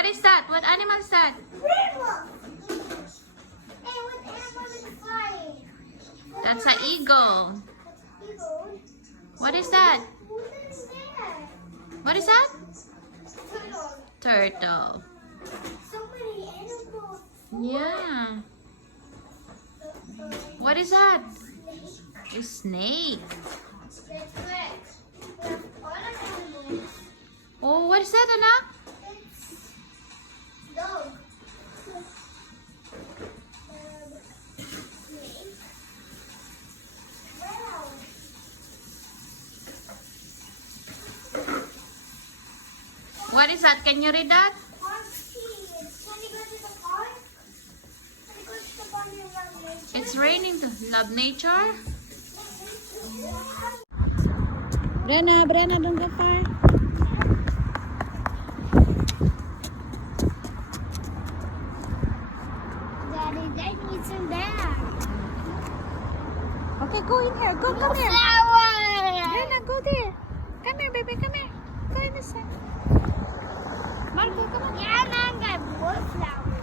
What is that? What animal is that? Werewolf. Hey, what animal is flying? That's an eagle. Eagle. What is that? Who's in there? What is that? Turtle. Turtle. So many animals. Yeah. What is that? A snake. That's correct. All animals. Oh, what is that, anak? It's dog. Snake. Wow. What is that? Can you read that? Park kids. Can you go to the park? Can you go to the park and run nature? It's raining. Love nature. Brenna, don't go far. Daddy, that needs some bag. Okay, go in here. Go, come here. Flower! Brenna, go there. Come here, baby. Come here. Go in this side. Marco, come on. Yeah, man, got more flowers.